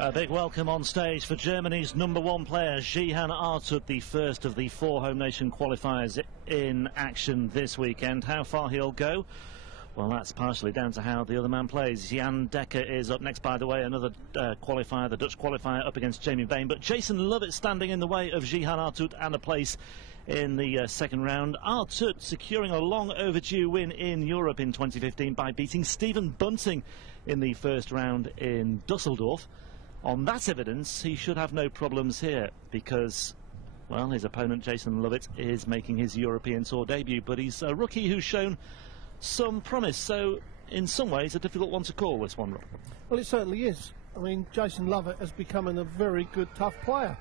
A big welcome on stage for Germany's #1 player, Jihan Artut, the first of the 4 home nation qualifiers in action this weekend. How far he'll go? Well, that's partially down to how the other man plays. Jan Dekker is up next, by the way, another qualifier, the Dutch qualifier, up against Jamie Bain. But Jason Lovett standing in the way of Jihan Artut and a place in the second round. Artut securing a long overdue win in Europe in 2015 by beating Stephen Bunting in the first round in Dusseldorf. On that evidence, he should have no problems here because, well, his opponent, Jason Lovett, is making his European Tour debut, but he's a rookie who's shown some promise, so in some ways a difficult one to call, this one, Rob. Well, it certainly is. I mean, Jason Lovett has become a very good, tough player.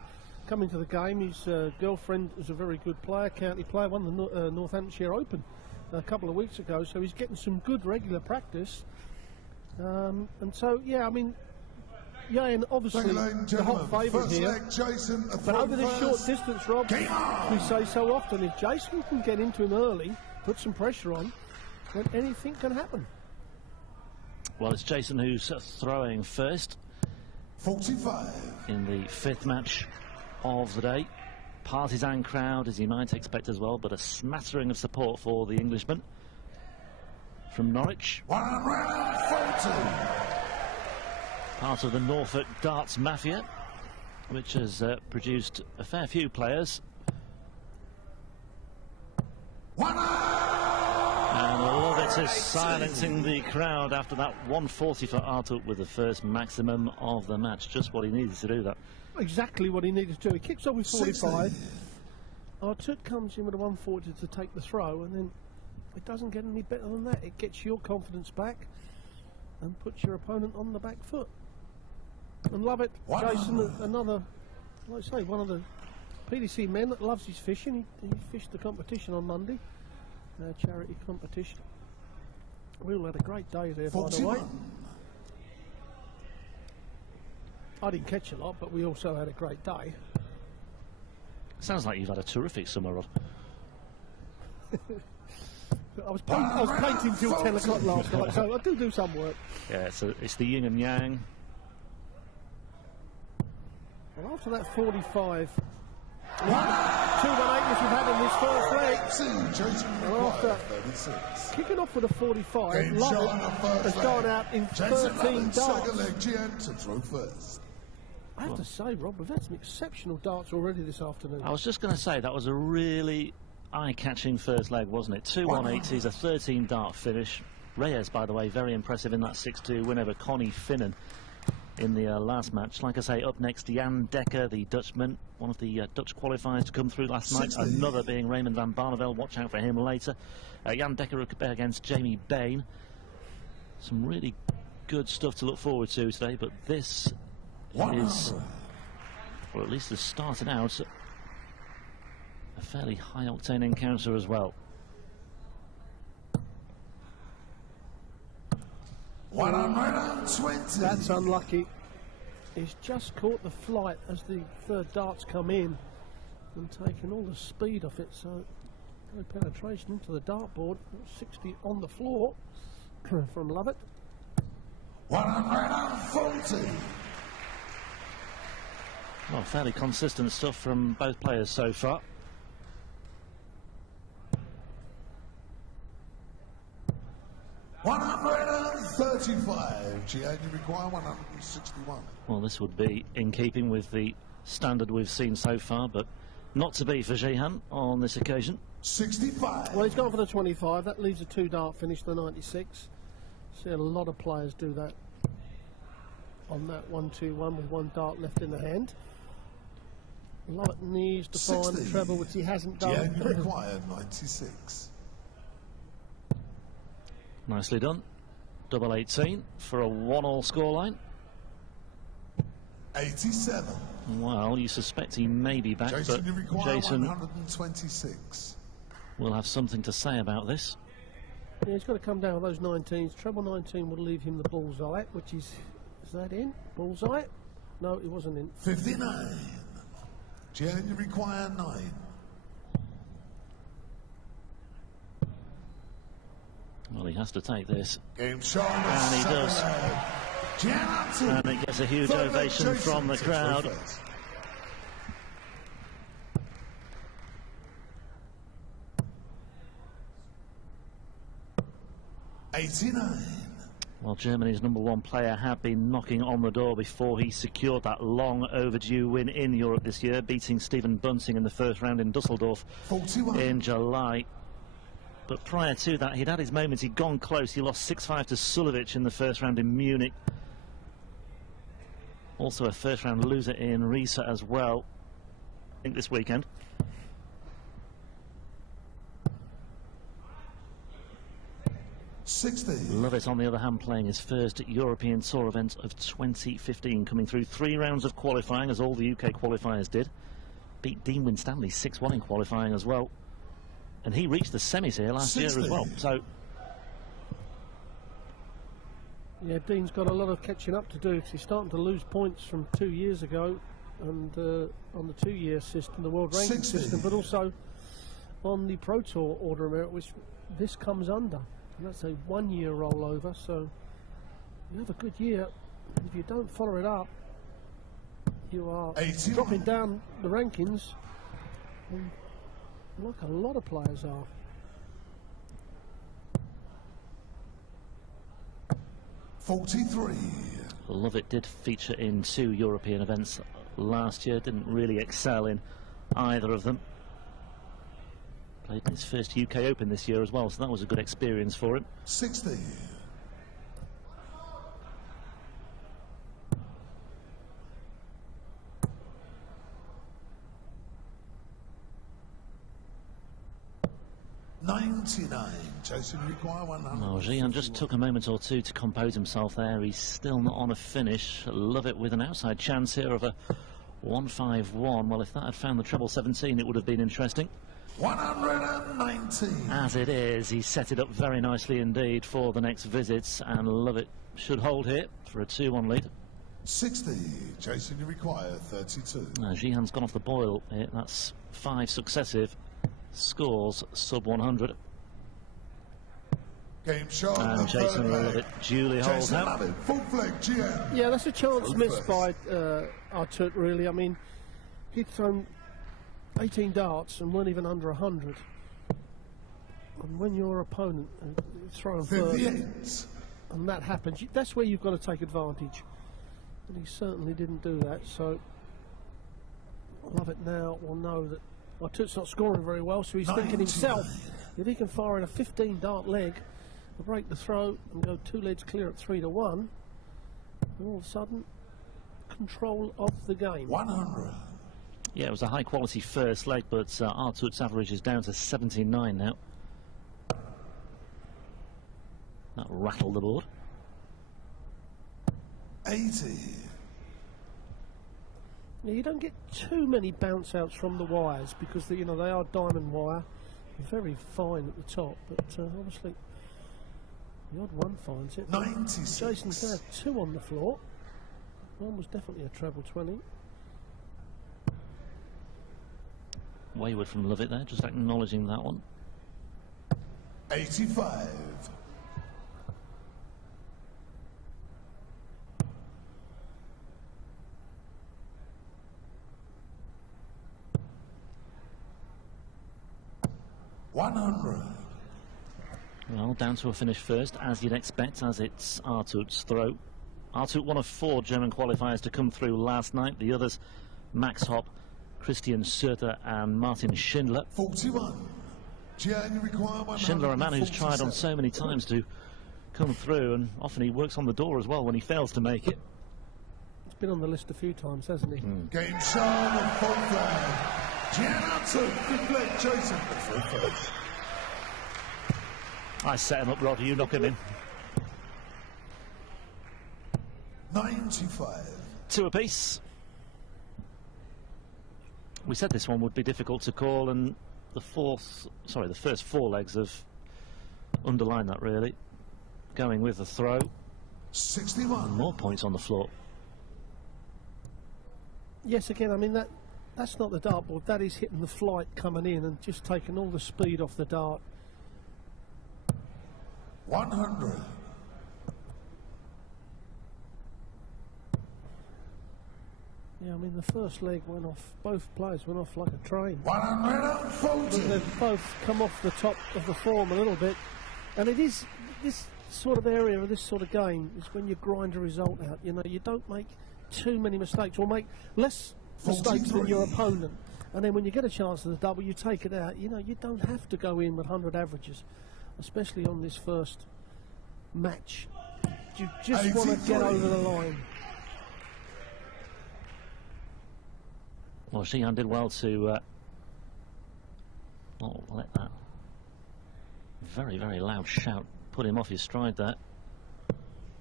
Coming to the game, his girlfriend is a very good player, county player, won the Northamptonshire Open a couple of weeks ago, so he's getting some good regular practice. And so, yeah, I mean, Jan, obviously, the hot favourite here, but over this short distance, Rob, we say so often, if Jason can get into him early, put some pressure on, then anything can happen. Well, it's Jason who's throwing first. 45. In the 5th match of the day. Partisan crowd, as you might expect as well, but a smattering of support for the Englishman from Norwich. 140. Part of the Norfolk darts mafia, which has produced a fair few players. And Lovett is silencing the crowd after that 140 for Artut with the first maximum of the match. Just what he needed to do that. Exactly what he needed to do. He kicks off with 45. Artut comes in with a 140 to take the throw, and then it doesn't get any better than that. It gets your confidence back and puts your opponent on the back foot. And Lovett, Jason, another, like I say, one of the PDC men that loves his fishing. He fished the competition on Monday, charity competition. We all had a great day there, 41. By the way. I didn't catch a lot, but we also had a great day. Sounds like you've had a terrific summer, Rod. I was painting till 10 o'clock last night, so I do some work. Yeah, so it's the yin and yang. Well, after that 45, 218 which we've had in this first leg, and after kicking off with a 45, Lovett has gone out in 13 darts. I have to say, Rob, we've had some exceptional darts already this afternoon. I was just going to say, that was a really eye-catching first leg, wasn't it? 2 180s, a 13 dart finish. Reyes, by the way, very impressive in that 6-2 win over Connie Finnan in the last match. Like I say, up next, Jan Dekker, the Dutchman, one of the Dutch qualifiers to come through last night, another being Raymond van Barneveld. Watch out for him later. Jan Dekker against Jamie Bain. Some really good stuff to look forward to today, but this is, or at least has started out, a fairly high-octane encounter as well. 120. That's unlucky. He's just caught the flight as the third darts come in and taken all the speed off it, so no penetration into the dartboard. 60 on the floor from Lovett. 140. Well, fairly consistent stuff from both players so far. $135. Gian, you require 161. Well, this would be in keeping with the standard we've seen so far, but not to be for Jihan on this occasion. 65. Well, he's gone for the 25. That leaves a 2-dart finish, the 96. See a lot of players do that on that 1-2-1 with 1 dart left in the hand. Lovett needs to 60. find the treble, which he hasn't done. Gian, you require 96. Nicely done. Double 18 for a 1-all scoreline. 87. Well, you suspect he may be back, Jason, but you require Jason 126. will have something to say about this. Yeah, he's got to come down with those 19s. Treble 19 would leave him the bullseye, which is that in? Bullseye? No, it wasn't in. 59. Gian, you require 9. Well, he has to take this. Game shot. And he does. And it gets a huge ovation from the crowd. Well, Germany's #1 player had been knocking on the door before he secured that long overdue win in Europe this year, beating Stephen Bunting in the first round in Dusseldorf in July. But prior to that, he'd had his moments. He'd gone close. He lost 6-5 to Sulovic in the first round in Munich. Also a first round loser in Riesa as well, I think, this weekend. Lovett, on the other hand, playing his first European Tour event of 2015, coming through 3 rounds of qualifying, as all the UK qualifiers did. Beat Dean Winstanley 6-1 in qualifying as well. And he reached the semis here last year as well. So, yeah, Dean's got a lot of catching up to do because he's starting to lose points from 2 years ago, and on the 2-year system, the world ranking system, but also on the Pro Tour order of merit, which this comes under. And that's a 1-year rollover, so you have a good year. If you don't follow it up, you are dropping down the rankings, like a lot of players are. 43. Lovett did feature in 2 European events last year, didn't really excel in either of them. Played in his first UK Open this year as well, so that was a good experience for him. 60. Chasing require 100. Well, Gian just took a moment or two to compose himself there. He's still not on a finish. Lovett with an outside chance here of a 151. Well, if that had found the treble 17, it would have been interesting. 119. As it is, he set it up very nicely indeed for the next visits, and Lovett should hold here for a 2-1 lead. 60. Chasing you require 32. Now, Gihan's gone off the boil here. That's 5 successive scores sub 100. Game shot. And Jason Lovett duly holds out. Full flag, GM. Yeah, that's a chance missed by Artut, really. I mean, he'd thrown 18 darts and weren't even under 100. And when your opponent is throwing first, and that happens, that's where you've got to take advantage. And he certainly didn't do that. So Lovett now will know that Artut's not scoring very well, so he's thinking himself, if he can fire in a 15 dart leg, break the throw and go 2 leads clear at 3-1, and all of a sudden, control of the game. 100. Yeah, it was a high quality first leg, but Artut's average is down to 79 now. That rattled the board. 80. Now, you don't get too many bounce outs from the wires because they are diamond wire, very fine at the top, but obviously the odd one finds it. 96. Jason's had 2 on the floor. One was definitely a treble 20. Wayward from Lovett there, just acknowledging that one. 85. Well, down to a finish first, as you'd expect, as it's Artut's throw. Artut, one of 4 German qualifiers to come through last night. The others, Max Hopp, Christian Suter and Martin Schindler. 41. Schindler, a man who's tried on so many times to come through, and often he works on the door as well when he fails to make it. He's been on the list a few times, hasn't he? Game shot of full flag. Artut, good play, Jason. I set him up, Rod, you knock him in. 95. 2 apiece. We said this one would be difficult to call, and the first 4 legs have underlined that, really. Going with the throw. 61. And more points on the floor. Yes, again, I mean, that's not the dartboard. That is hitting the flight coming in and just taking all the speed off the dart. 100. Yeah, I mean, the first leg went off, both players went off like a train. 140. But they've both come off the top of the form a little bit. And it is, this sort of area of this sort of game is when you grind a result out. You know, you don't make too many mistakes, or make less mistakes than your opponent. And then when you get a chance at the double, you take it out. You know, you don't have to go in with 100 averages, especially on this first match. You just want to get over the line. Well, Sheehan did well to let that very, very loud shout put him off his stride there.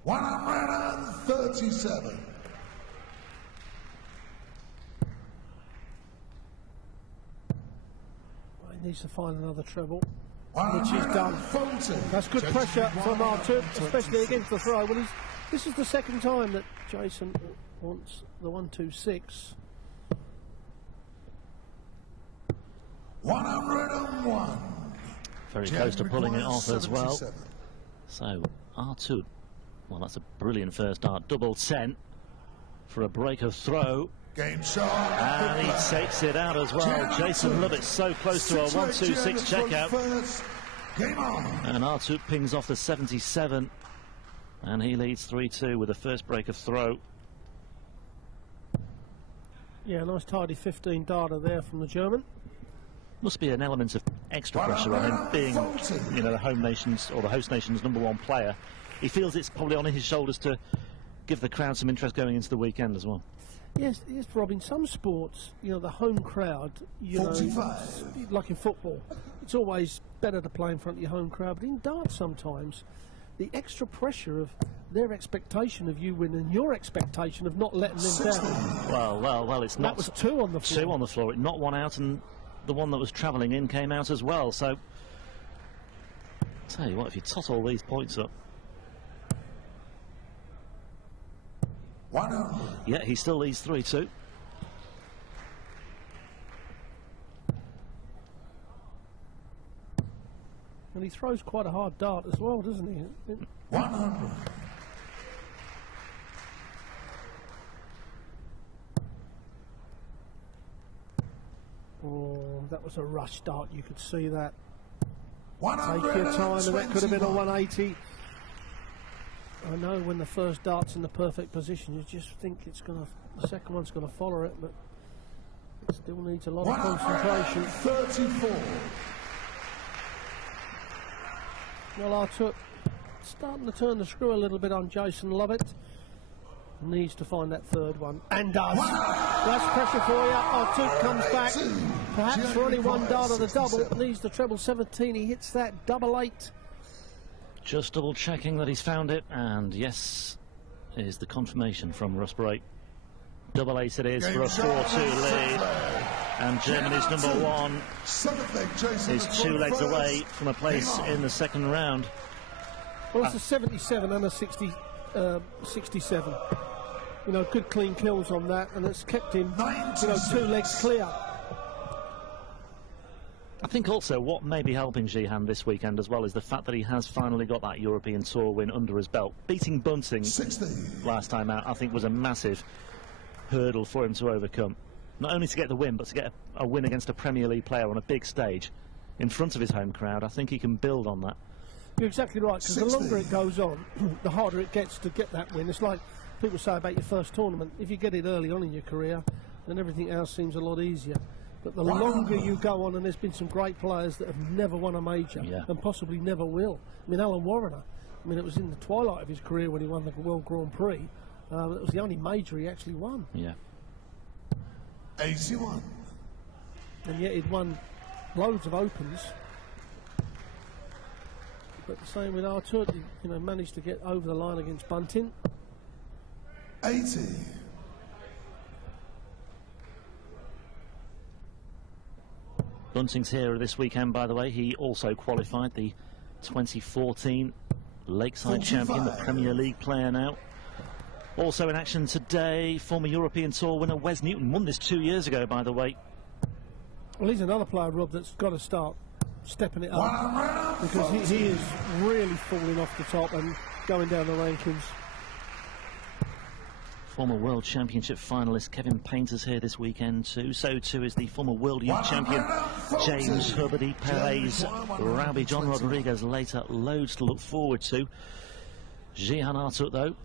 137. Well, he needs to find another treble, which he's done. 140. That's good pressure from Artut, especially against the throw. Well, this is the second time that Jason wants the 126. 101. Very close to pulling it off as well. So Artut, well, that's a brilliant first dart. Double 10 for a break of throw. Game shot. And he takes it out as well. Jason Lovett so close to a 126 checkout. Game on. And Artut pings off the 77. And he leads 3-2 with the first break of throw. Yeah, nice tidy 15 darter there from the German. Must be an element of extra pressure on him, being, you know, the home nation's or the host nation's #1 player. He feels it's probably on his shoulders to give the crowd some interest going into the weekend as well. Yes, Rob. In some sports, you know, the home crowd, you know, like in football, it's always better to play in front of your home crowd. But in darts, sometimes the extra pressure of their expectation of you winning, your expectation of not letting them down. Well, it's not. That was 2 on the floor. 2 on the floor. It knocked one out, and the one that was travelling in came out as well. So, tell you what, if you tot all these points up, yeah, he still leads 3-2. And he throws quite a hard dart as well, doesn't he? 100. Oh, that was a rush dart. You could see that. 121. Take your time, and that could have been a 180. I know when the first dart's in the perfect position, you just think it's going to, the second one's going to follow it, but it still needs a lot of concentration. 34. Well, Artut starting to turn the screw a little bit on Jason Lovett. Needs to find that third one, and does. That's pressure for you. Artut comes back, perhaps for only 1 dart of the double. Needs the treble 17. He hits that double 8. Just double checking that he's found it, and yes, is the confirmation from Russ Break. Double 8 it is for a 4-2 lead, and Germany's #1 is 2 legs away from a place in the second round. Well, it's a 77 and a 67. You know, good clean kills on that, and it's kept him, you know, 2 legs clear. I think also what may be helping Sheehan this weekend as well is the fact that he has finally got that European Tour win under his belt. Beating Bunting last time out, I think, was a massive hurdle for him to overcome. Not only to get the win, but to get a win against a Premier League player on a big stage in front of his home crowd. I think he can build on that. You're exactly right, because the longer it goes on, the harder it gets to get that win. It's like people say about your first tournament. If you get it early on in your career, then everything else seems a lot easier. But the longer you go on, and there's been some great players that have never won a major, and possibly never will. I mean, Alan Warriner, I mean, it was in the twilight of his career when he won the World Grand Prix. It was the only major he actually won. Yeah. 81. And yet he'd won loads of Opens. But the same with Artut, he, you know, managed to get over the line against Bunting. 80. Bunting's here this weekend, by the way. He also qualified the 2014 Lakeside champion, the Premier League player now. Also in action today, former European Tour winner Wes Newton. Won this 2 years ago, by the way. Well, he's another player, Rob, that's got to start stepping it up, because he is really falling off the top and going down the rankings. Former World Championship finalist Kevin Painter's here this weekend too. So too is the former World Youth Champion James Hubbard, Perez, Rowby, John Rodriguez later. Loads to look forward to. Jihan Artut though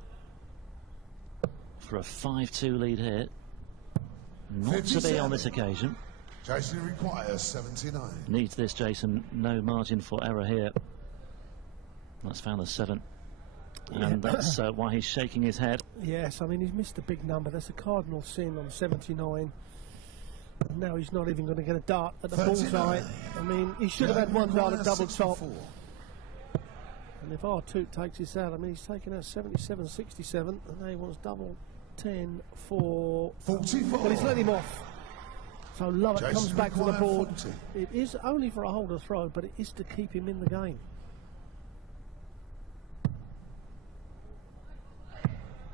for a 5-2 lead here. Not to be on this occasion. Jason requires 79. Needs this, Jason. No margin for error here. That's found the 7. And that's why he's shaking his head. Yes, I mean, he's missed a big number. That's a cardinal sin on 79. And now he's not even going to get a dart at the bullseye. I mean, he should have had one dart at double top. And if Artut takes this out, I mean, he's taken out 77, 67, and now he wants double 10 for 44. Well, he's let him off. So Lovett comes back to the board. 40. It is only for a holder throw, but it is to keep him in the game.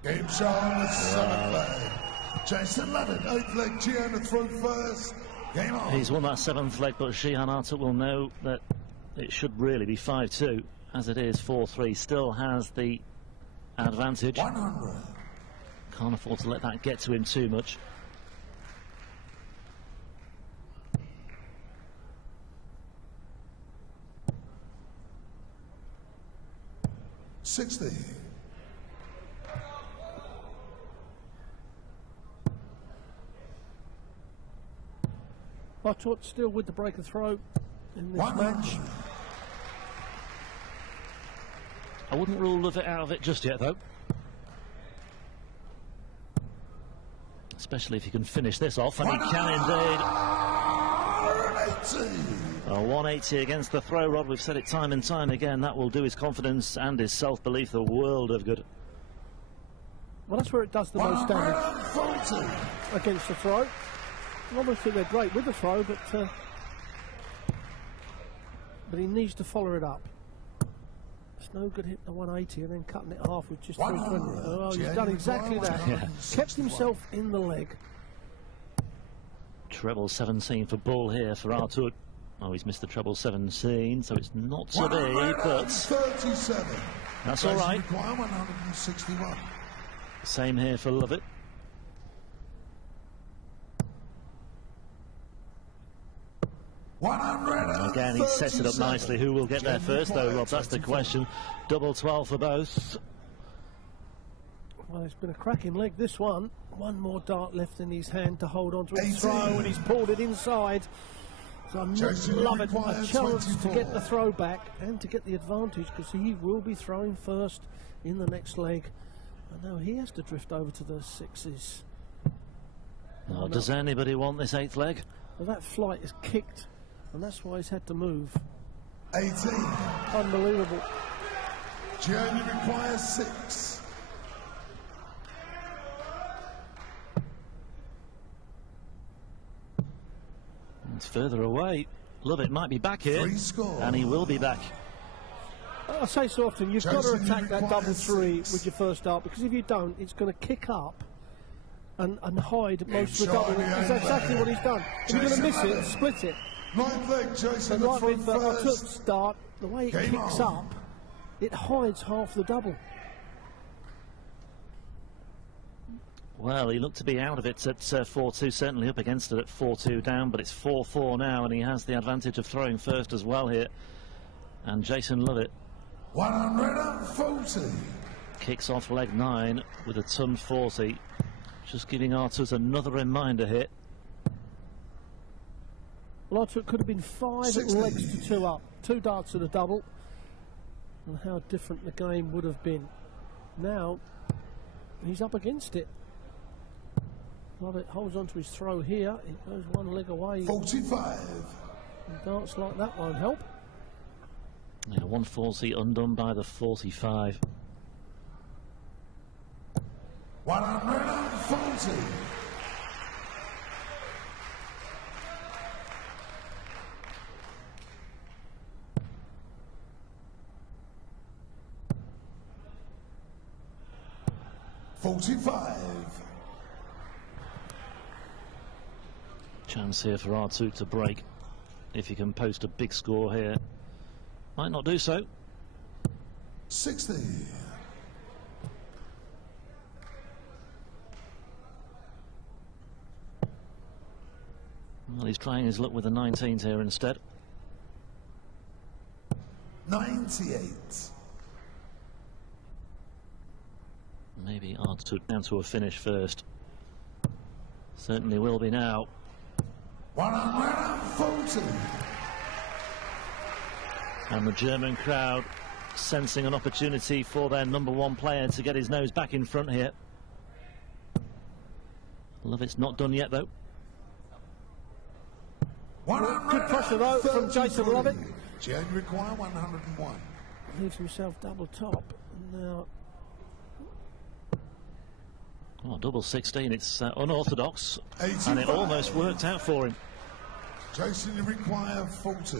Game show on the 7th leg. Jason Lovett, 8th leg, Jihan throw first. Game on. He's won that 7th leg, but Jihan Artut will know that it should really be 5-2. As it is, 4-3. Still has the advantage. 100. Can't afford to let that get to him too much. $60. Artut still with the break and throw in this match. I wouldn't rule Lovett out of it just yet, though. Especially if he can finish this off, and he can indeed. 180. A 180 against the throw rod. We've said it time and time again. That will do his confidence and his self-belief the world of good. Well, that's where it does the most damage against the throw. Obviously, they're great with the throw, but he needs to follow it up. It's no good hitting the 180 and then cutting it half with just 320. Oh, he's done exactly that. Yeah. Kept himself in the leg. Treble 17 for Bull here for Artut. Oh, he's missed the treble 17, so it's not to be, but 37. That's all right. 161. Same here for Lovett. Again, he sets it up nicely. Who will get there first, though, Rob? That's the question. Double 12 for both. Well, it's been a cracking leg, this one. One more dart left in his hand to hold on to his throw, and he's pulled it inside. So I'm not Lovett a chance to get the throw back and to get the advantage, because he will be throwing first in the next leg. And now he has to drift over to the 6s. Oh, does anybody want this 8th leg? Well, that flight is kicked, and that's why he's had to move. 18. Unbelievable. Journey requires 6. It's further away. Lovett might be back here, and he will be back. I say so often, you've got to attack that double 3 with your first dart, because if you don't, it's going to kick up and hide most of the double. That's exactly what he's done. If you're going to miss it, split it. 9th leg, Jason. And like with Artut's dart, the way it kicks up, it hides half the double. Well, he looked to be out of it at 4-2, certainly up against it at 4-2 down, but it's 4-4 now, and he has the advantage of throwing first as well here. And Jason Lovett 140. Kicks off leg 9 with a ton 40. Just giving Artut another reminder here. Well, Artut could have been 5 legs to 2 up. 2 darts at a double. And how different the game would have been. Now, he's up against it. Lovett holds on to his throw here. It goes 1 leg away. 45. And darts like that won't help. Yeah, 140 undone by the 45. 140. Chance here for Artut to break if he can post a big score here. Might not do so. 60. Well, he's trying his luck with the 19s here instead. 98. Maybe Artut down to a finish first. Certainly will be now. 140. And the German crowd sensing an opportunity for their #1 player to get his nose back in front here. Lovett's not done yet, though. Good pressure, though, from Jason Lovett. Jan require 101. Leaves himself double top. Now, oh, double 16. It's unorthodox, 85. and it almost worked out for him. Jason, you require 40.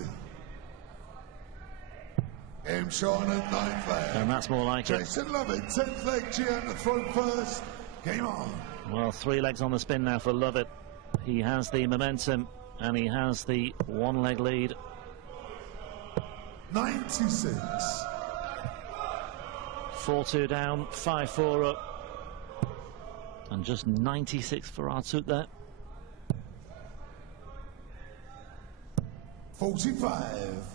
M. Sean at 9th leg. And that's more like it. Jason Lovett, 10th leg, Gian to throw first. Game on. Well, 3 legs on the spin now for Lovett. He has the momentum, and he has the 1 leg lead. 96. 4-2 down, 5-4 up. And just 96 for Artut there. 45.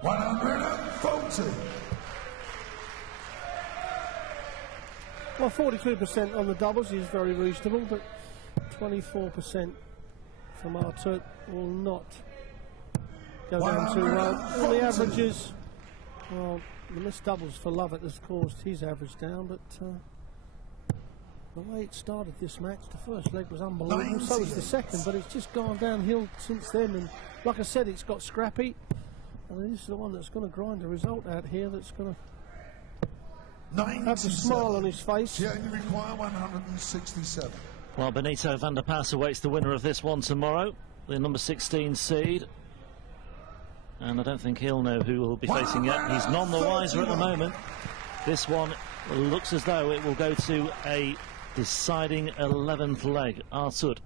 140. well, 42% on the doubles is very reasonable, but 24% from Artut will not go down too well. All the averages, well, the missed doubles for Lovett has caused his average down, but the way it started this match, the first leg was unbelievable, so was the second, but it's just gone downhill since then, and like I said, it's got scrappy, and this is the one that's going to grind a result out here, that's going to have a smile on his face. Yeah, you require 167. Well, Benito van der Pas awaits the winner of this one tomorrow, the number 16 seed. And I don't think he'll know who he'll be facing yet. He's none the wiser at the moment. This one looks as though it will go to a deciding 11th leg. Artut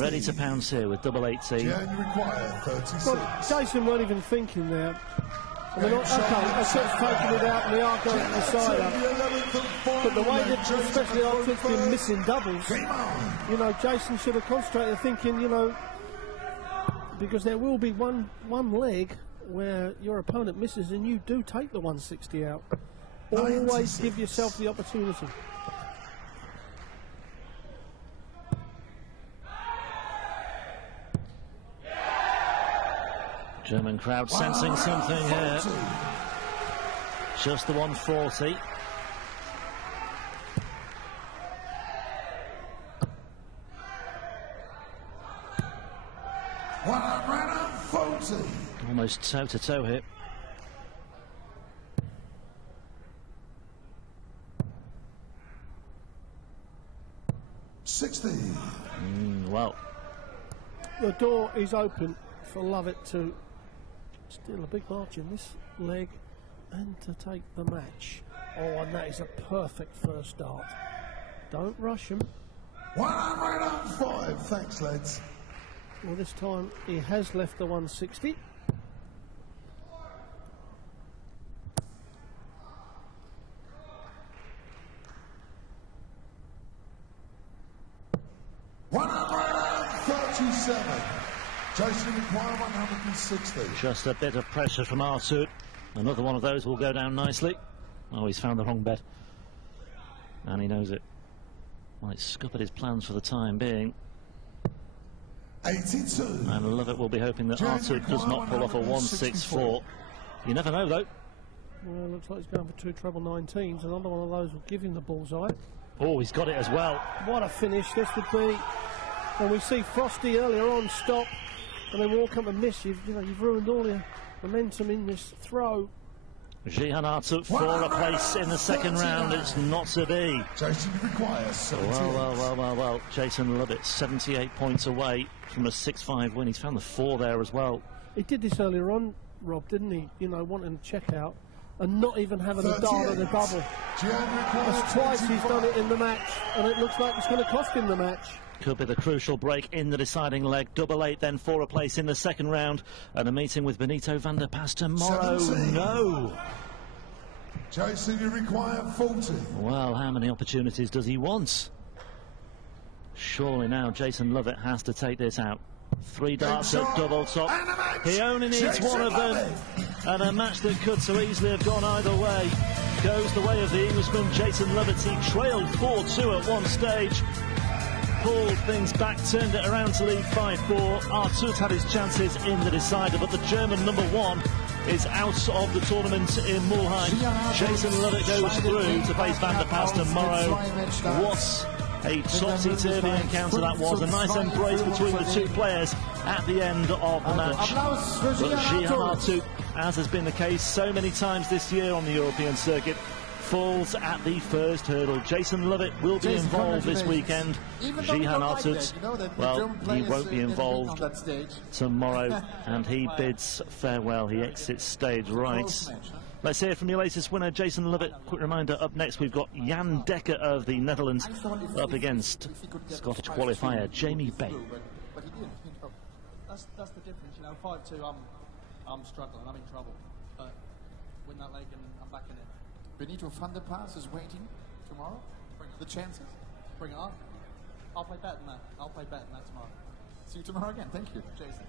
ready to pounce here with double 18. Yeah, you require 36. Well, Jason weren't even thinking there. I mean, okay, Artut's taking it out and they are going to the side up. But the way that, especially Artut's been missing doubles, you know, Jason should have concentrated thinking, you know, because there will be one leg where your opponent misses and you do take the 160 out. Always give yourself the opportunity. German crowd sensing something here. Just the 140. Almost toe-to-toe here. Well, the door is open for Lovett to steal a big margin this leg and to take the match. Oh, and that is a perfect first start. Don't rush him. 105. Thanks, lads. Well, this time he has left the 160. Jason require 160. Just a bit of pressure from Artut. Another one of those will go down nicely. Oh, he's found the wrong bed. And he knows it. Well, it's scuppered his plans for the time being. 82. And Lovett will be hoping that Artut does not pull off a 164. You never know, though. Well, it looks like he's going for 2 treble 19s. Another one of those will give him the bullseye. Oh, he's got it as well. What a finish this would be. And we see Frosty earlier on stop, and then walk up and miss. You've ruined all your momentum in this throw. Gian Artut for a place in the second round. It's not to be. Jason requires 78. Well. Jason Lovett 78 points away from a 6-5 win. He's found the 4 there as well. He did this earlier on, Rob, didn't he? You know, wanting to check out and not even having a dart at the double. That's twice he's done it in the match, and it looks like it's going to cost him the match. Could be the crucial break in the deciding leg. Double 8 then for a place in the second round. And a meeting with Benito van der Pas tomorrow. 17. No! Jason, you require 40. Well, how many opportunities does he want? Surely now Jason Lovett has to take this out. 3 darts at double top. He only needs one of them. And a match that could so easily have gone either way goes the way of the Englishman Jason Lovett. He trailed 4-2 at one stage, pulled things back, turned it around to lead 5-4. Artut had his chances in the decider, but the German number 1 is out of the tournament in Mulheim. Jason Lovett goes through to face Van der Pas tomorrow. What a topsy-turvy encounter that was. A nice embrace between the two players at the end of the match. But Artut, as has been the case so many times this year on the European circuit, falls at the first hurdle. Jason Lovett will be involved this weekend. Artut, well, he won't be involved tomorrow, and he bids farewell. He exits stage right. Let's hear from your latest winner, Jason Lovett. Quick reminder, up next we've got Jan Dekker of the Netherlands up against Scottish qualifier Jamie Bain. But he didn't, you know. That's the difference, you know. 5-2, I'm struggling, I'm in trouble. But win that leg and I'm back in it. Benito van der Pas is waiting tomorrow. Bring it. The chances. Bring it on. I'll play better than that. I'll play better than that tomorrow. See you tomorrow again. Thank you. Jason.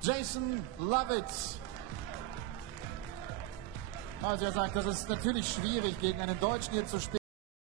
Jason Lovett. Also er sagt, das ist natürlich schwierig, gegen einen Deutschen hier zu spielen.